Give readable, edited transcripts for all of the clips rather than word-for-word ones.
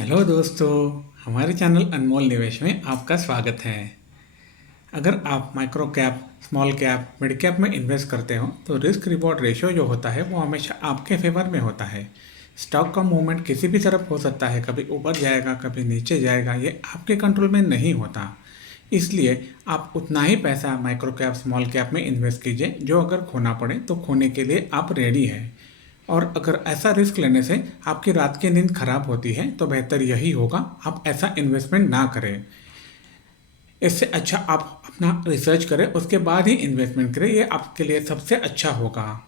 Hello दोस्तों, हमारे channel अनमोल निवेश में आपका स्वागत है। अगर आप micro cap, small cap, mid cap में इन्वेस्ट करते हो तो रिस्क रिवॉर्ड रेशियो जो होता है वो हमेशा आपके फेवर में होता है। स्टॉक का मूवमेंट किसी भी तरफ हो सकता है, कभी ऊपर जाएगा कभी नीचे जाएगा, ये आपके कंट्रोल में नहीं होता। इसलिए आप उतना ही पैसा माइक्रो कैप, स्मॉल कैप में इन्वेस्ट कीजिए जो अगर खोना पड़े तो खोने के लिए आप रेडी हैं। और अगर ऐसा रिस्क लेने से आपकी रात की नींद खराब होती है तो बेहतर यही होगा आप ऐसा इन्वेस्टमेंट ना करें। इससे अच्छा आप अपना रिसर्च करें, उसके बाद ही इन्वेस्टमेंट करें, ये आपके लिए सबसे अच्छा होगा।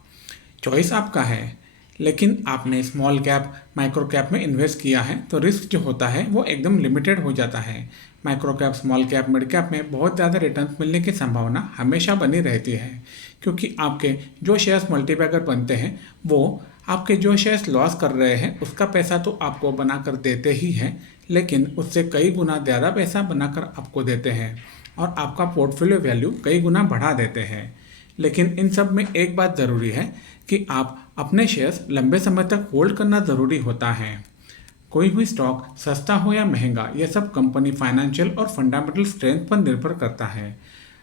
चॉइस आपका है, लेकिन आपने स्मॉल कैप, माइक्रो कैप में इन्वेस्ट किया है तो रिस्क जो होता है वो एकदम लिमिटेड हो जाता है। Micro cap, small cap, mid cap में बहुत ज़्यादा रिटर्न मिलने की संभावना हमेशा बनी रहती है, क्योंकि आपके जो शेयर्स मल्टीबैगर बनते हैं वो आपके जो शेयर्स लॉस कर रहे हैं उसका पैसा तो आपको बना कर देते ही हैं, लेकिन उससे कई गुना ज़्यादा पैसा बनाकर आपको देते हैं और आपका पोर्टफोलियो वैल्यू कई गुना बढ़ा देते हैं। लेकिन इन सब में एक बात ज़रूरी है कि आप अपने शेयर्स लंबे समय तक होल्ड करना ज़रूरी होता है। कोई भी स्टॉक सस्ता हो या महंगा, यह सब कंपनी फाइनेंशियल और फंडामेंटल स्ट्रेंथ पर निर्भर करता है।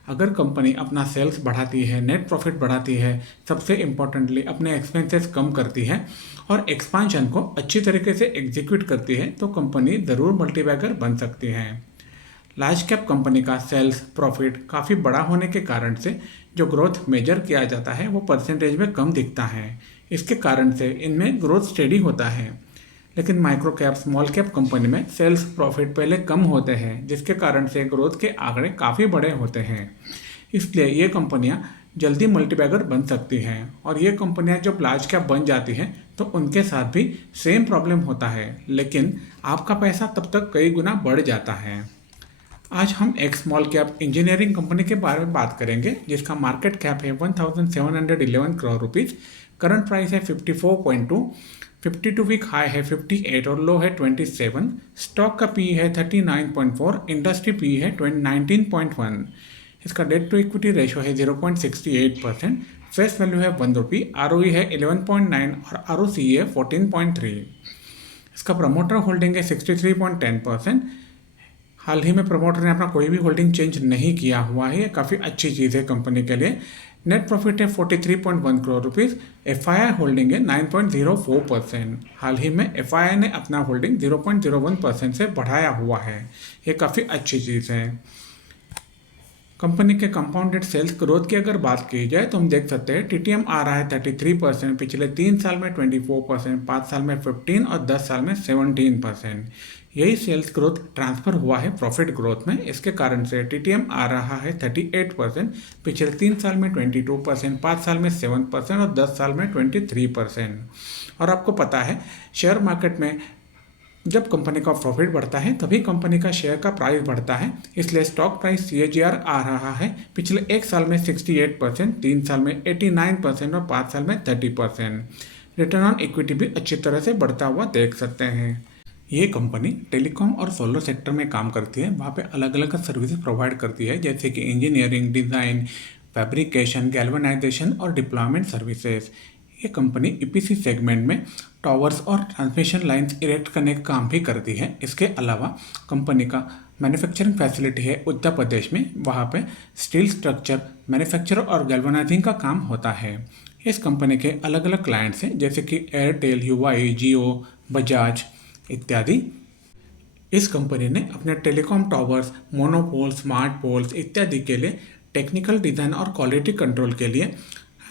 अगर कंपनी अपना सेल्स बढ़ाती है, नेट प्रॉफिट बढ़ाती है, सबसे इम्पोर्टेंटली अपने एक्सपेंसेस कम करती है और एक्सपांशन को अच्छी तरीके से एग्जीक्यूट करती है तो कंपनी ज़रूर मल्टीबैगर बन सकती है। लार्ज कैप कंपनी का सेल्स प्रॉफिट काफ़ी बड़ा होने के कारण से जो ग्रोथ मेजर किया जाता है वो परसेंटेज में कम दिखता है। इसके कारण से इनमें ग्रोथ स्टेडी होता है। लेकिन micro cap, small cap company में सेल्स प्रॉफिट पहले कम होते हैं, जिसके कारण से ग्रोथ के आंकड़े काफ़ी बड़े होते हैं। इसलिए ये कंपनियां जल्दी मल्टीबैगर बन सकती हैं और ये कंपनियां जब लार्ज कैप बन जाती हैं तो उनके साथ भी सेम प्रॉब्लम होता है, लेकिन आपका पैसा तब तक कई गुना बढ़ जाता है। आज हम एक स्मॉल कैप इंजीनियरिंग कंपनी के बारे में बात करेंगे जिसका मार्केट कैप है 1711 करोड़ रुपीज़। करंट प्राइस है 54.2, 52 वीक हाई है 58 और लो है 27। स्टॉक का पी है 39.4, इंडस्ट्री पी है 19.1। इसका डेट टू इक्विटी रेशो है 0.68%। फेस वैल्यू है 1 रुपी, आरओई है 11.9 और आरओसी है 14.3। इसका प्रमोटर होल्डिंग है 63.10%। हाल ही में प्रमोटर ने अपना कोई भी होल्डिंग चेंज नहीं किया हुआ है, ये काफ़ी अच्छी चीज़ है कंपनी के लिए। नेट प्रॉफिट है 43.1 करोड़ रुपीज़। एफआईआई होल्डिंग है 9.04%। हाल ही में एफआईआई ने अपना होल्डिंग 0.01% से बढ़ाया हुआ है, ये काफ़ी अच्छी चीज़ है। कंपनी के कंपाउंडेड सेल्स ग्रोथ की अगर बात की जाए तो हम देख सकते हैं टीटीएम आ रहा है 33%, पिछले 3 साल में 24%, 5 साल में 15 और 10 साल में 17%। यही सेल्स ग्रोथ ट्रांसफर हुआ है प्रॉफिट ग्रोथ में। इसके कारण से टीटीएम आ रहा है 38%, पिछले 3 साल में 22%, 5 साल में 7% और 10 साल में 23%। और आपको पता है शेयर मार्केट में जब कंपनी का प्रॉफिट बढ़ता है तभी कंपनी का शेयर का प्राइस बढ़ता है। इसलिए स्टॉक प्राइस सीएजीआर आ रहा है पिछले 1 साल में 68%, 3 साल में 89% और 5 साल में 30%। रिटर्न ऑन इक्विटी भी अच्छी तरह से बढ़ता हुआ देख सकते हैं। ये कंपनी टेलीकॉम और सोलर सेक्टर में काम करती है, वहाँ पे अलग अलग सर्विसेज प्रोवाइड करती है जैसे कि इंजीनियरिंग, डिज़ाइन, फैब्रिकेशन, गैल्वेनाइजेशन और डिप्लॉयमेंट सर्विसेज। ये कंपनी ईपीसी सेगमेंट में टावर्स और ट्रांसमिशन लाइंस इरेक्ट करने का काम भी करती है। इसके अलावा कंपनी का मैन्युफैक्चरिंग फैसिलिटी है उत्तर प्रदेश में, वहाँ पे स्टील स्ट्रक्चर मैन्युफैक्चर और गैल्वेनाइजिंग का काम होता है। इस कंपनी के अलग अलग क्लाइंट्स हैं जैसे कि एयरटेल, ह्यूआई, जियो, बजाज इत्यादि। इस कंपनी ने अपने telecom towers, monopole, smart poles इत्यादि के लिए टेक्निकल डिज़ाइन और क्वालिटी कंट्रोल के लिए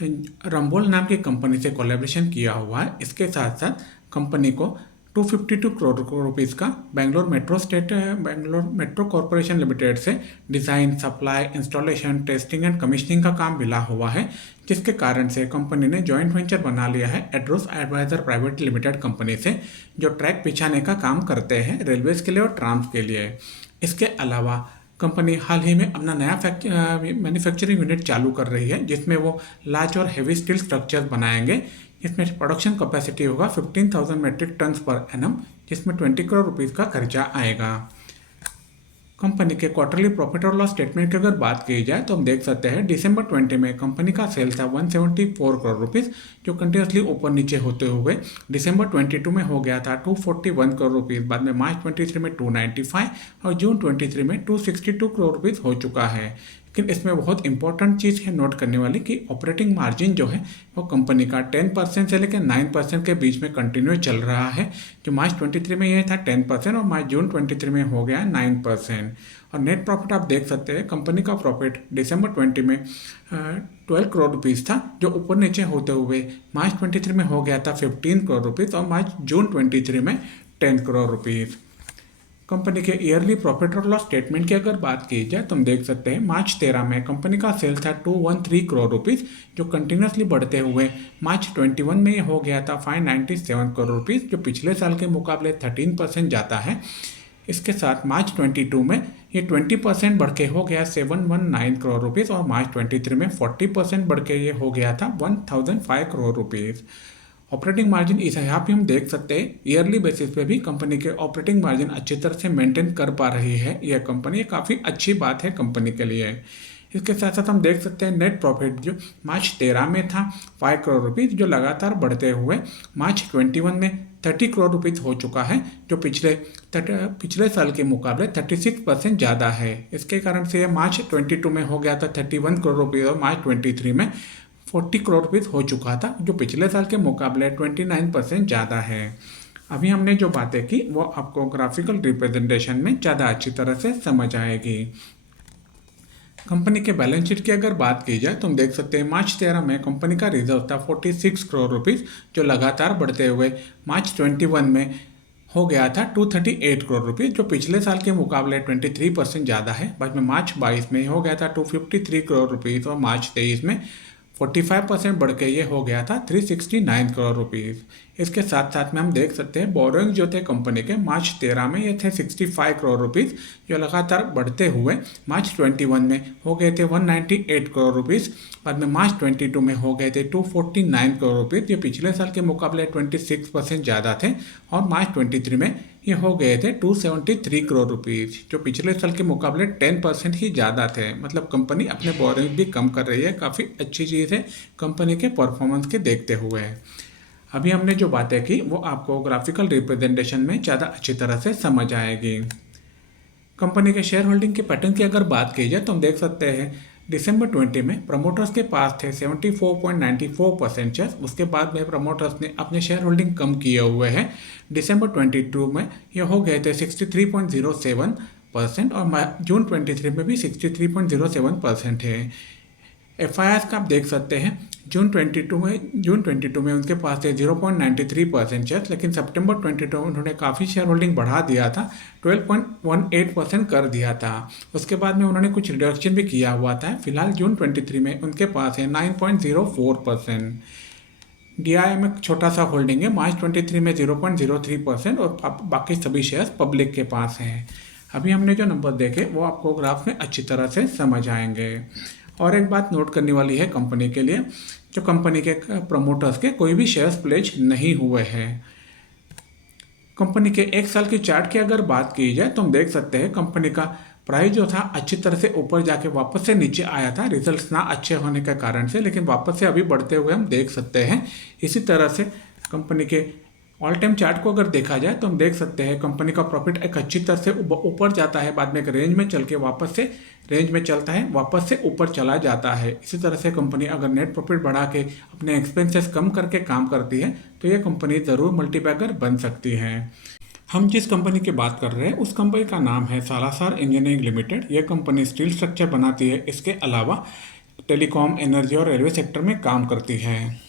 रंबोल नाम की कंपनी से कोलैबोरेशन किया हुआ है। इसके साथ साथ कंपनी को 252 करोड़ रुपीज़ का बेंगलोर मेट्रो कॉरपोरेशन लिमिटेड से design, supply, installation, testing and commissioning का काम मिला हुआ है, जिसके कारण से कंपनी ने जॉइंट वेंचर बना लिया है एड्रोस एडवाइजर प्राइवेट लिमिटेड कंपनी से, जो ट्रैक बिछाने का काम करते हैं रेलवेज के लिए और ट्राम्स के लिए। इसके अलावा कंपनी हाल ही में अपना नया मैन्युफैक्चरिंग यूनिट चालू कर रही है जिसमें वो लार्ज और हेवी स्टील स्ट्रक्चर्स बनाएंगे। इसमें प्रोडक्शन कैपेसिटी होगा 15,000 मेट्रिक टन्स पर एनम, जिसमें 20 करोड़ रुपीज़ का खर्चा आएगा। कंपनी के क्वार्टरली प्रॉफिट और लॉस स्टेटमेंट की अगर बात की जाए तो हम देख सकते हैं दिसंबर 20 में कंपनी का सेल था 174 करोड़ रुपीस, जो कंटिन्यूसली ऊपर नीचे होते हुए दिसंबर 22 में हो गया था 241 करोड़ रुपीस, बाद में मार्च 23 में 295 और जून 23 में 262 करोड़ रुपीस हो चुका है। लेकिन इसमें बहुत इंपॉर्टेंट चीज़ है नोट करने वाली कि ऑपरेटिंग मार्जिन जो है वो कंपनी का 10% से लेकर 9% के बीच में कंटिन्यू चल रहा है। जो मार्च 23 में यह था 10% और मार्च जून 23 में हो गया 9%। और नेट प्रॉफिट आप देख सकते हैं कंपनी का प्रॉफिट दिसंबर 20 में 12 करोड़ रुपीज़ था, जो ऊपर नीचे होते हुए मार्च 23 में हो गया था 15 करोड़ रुपीज़ और मार्च जून 23 में 10 करोड़ रुपीज़। कंपनी के ईयरली प्रॉफिट और लॉस स्टेटमेंट की अगर बात की जाए तो हम देख सकते हैं मार्च 13 में कंपनी का सेल था 213 करोड़ रुपीज़, जो कंटिन्यूसली बढ़ते हुए मार्च 21 में ये हो गया था 597 करोड़ रुपीज़, जो पिछले साल के मुकाबले 13% जाता है। इसके साथ मार्च 22 में ये 20% बढ़ के हो गया 719 करोड़ रुपीज़ और मार्च 23 में 40% बढ़ के ये हो गया था 1005 करोड़ रुपीज़। ऑपरेटिंग मार्जिन इस यहाँ पे हम देख सकते हैं ईयरली बेसिस पे भी कंपनी के ऑपरेटिंग मार्जिन अच्छी तरह से मेंटेन कर पा रही है यह कंपनी, काफ़ी अच्छी बात है कंपनी के लिए। इसके साथ साथ हम देख सकते हैं नेट प्रॉफिट जो मार्च 13 में था 5 करोड़ रुपीज़, जो लगातार बढ़ते हुए मार्च 21 में 30 करोड़ रुपीज़ हो चुका है, जो पिछले साल के मुकाबले 36% ज़्यादा है। इसके कारण से यह मार्च 22 में हो गया था 31 करोड़ रुपीज़ और मार्च 23 में 40 करोड़ रुपीज़ हो चुका था, जो पिछले साल के मुकाबले 29% ज़्यादा है। अभी हमने जो बातें की वो आपको ग्राफिकल रिप्रेजेंटेशन में ज़्यादा अच्छी तरह से समझ आएगी। कंपनी के बैलेंस शीट की अगर बात की जाए तो हम देख सकते हैं मार्च 13 में कंपनी का रिजर्व था 46 करोड़ रुपीज़, जो लगातार बढ़ते हुए मार्च 21 में हो गया था 238 करोड़ रुपीज़, जो पिछले साल के मुकाबले 23% ज़्यादा है। बाद में मार्च 22 में हो गया था 253 करोड़ रुपीज़ और मार्च 23 में 45% बढ़ के ये हो गया था 369 करोड़ रुपीज़। इसके साथ साथ में हम देख सकते हैं बोरोइंग जो थे कंपनी के मार्च 13 में ये थे 65 करोड़ रुपीज़, जो लगातार बढ़ते हुए मार्च 21 में हो गए थे 198 करोड़ रुपीज़, बाद में मार्च 22 में हो गए थे 249 करोड़ रुपीज़, जो पिछले साल के मुकाबले 26% ज़्यादा थे और मार्च 23 में ये हो गए थे 273 करोड़ रुपीज़, जो पिछले साल के मुकाबले 10% ही ज़्यादा थे। मतलब कंपनी अपने बोरिंग भी कम कर रही है, काफ़ी अच्छी चीज़ है कंपनी के परफॉर्मेंस के देखते हुए। अभी हमने जो बातें की वो आपको ग्राफिकल रिप्रेजेंटेशन में ज़्यादा अच्छी तरह से समझ आएगी। कंपनी के शेयर होल्डिंग के पैटर्न की अगर बात की जाए तो हम देख सकते हैं दिसंबर 20 में प्रमोटर्स के पास थे 74.94% शेयर, उसके बाद में प्रमोटर्स ने अपने शेयर होल्डिंग कम किए हुए हैं। दिसंबर 22 में ये हो गए थे 63.07% और जून 23 में भी 63.07% है। FIRs का आप देख सकते हैं जून 22 में उनके पास थे 0.93% शेयर, लेकिन सितंबर 22 में उन्होंने काफ़ी शेयर होल्डिंग बढ़ा दिया था, 12.18% कर दिया था। उसके बाद में उन्होंने कुछ रिडक्शन भी किया हुआ था। फिलहाल जून 23 में उनके पास है 9.04%। DI में छोटा सा होल्डिंग है, मार्च 23 में 0.03% और बाकी सभी शेयर्स पब्लिक के पास हैं। अभी हमने जो नंबर देखे वो आपको ग्राफ में अच्छी तरह से समझ आएंगे। और एक बात नोट करने वाली है कंपनी के लिए, जो कंपनी के प्रमोटर्स के कोई भी शेयर्स प्लेज नहीं हुए हैं। कंपनी के एक साल की चार्ट की अगर बात की जाए तो हम देख सकते हैं कंपनी का प्राइस जो था अच्छी तरह से ऊपर जाके वापस से नीचे आया था रिजल्ट्स ना अच्छे होने के कारण से, लेकिन वापस से अभी बढ़ते हुए हम देख सकते हैं। इसी तरह से कंपनी के ऑल टाइम चार्ट को अगर देखा जाए तो हम देख सकते हैं कंपनी का प्रॉफिट एक अच्छी तरह से ऊपर जाता है, बाद में एक रेंज में चल के वापस से रेंज में चलता है, वापस से ऊपर चला जाता है। इसी तरह से कंपनी अगर नेट प्रॉफिट बढ़ा के अपने एक्सपेंसेस कम करके काम करती है तो ये कंपनी ज़रूर मल्टीबैगर बन सकती है। हम जिस कंपनी की बात कर रहे हैं उस कंपनी का नाम है सालासर इंजीनियरिंग लिमिटेड। यह कंपनी स्टील स्ट्रक्चर बनाती है, इसके अलावा टेलीकॉम, एनर्जी और रेलवे सेक्टर में काम करती है।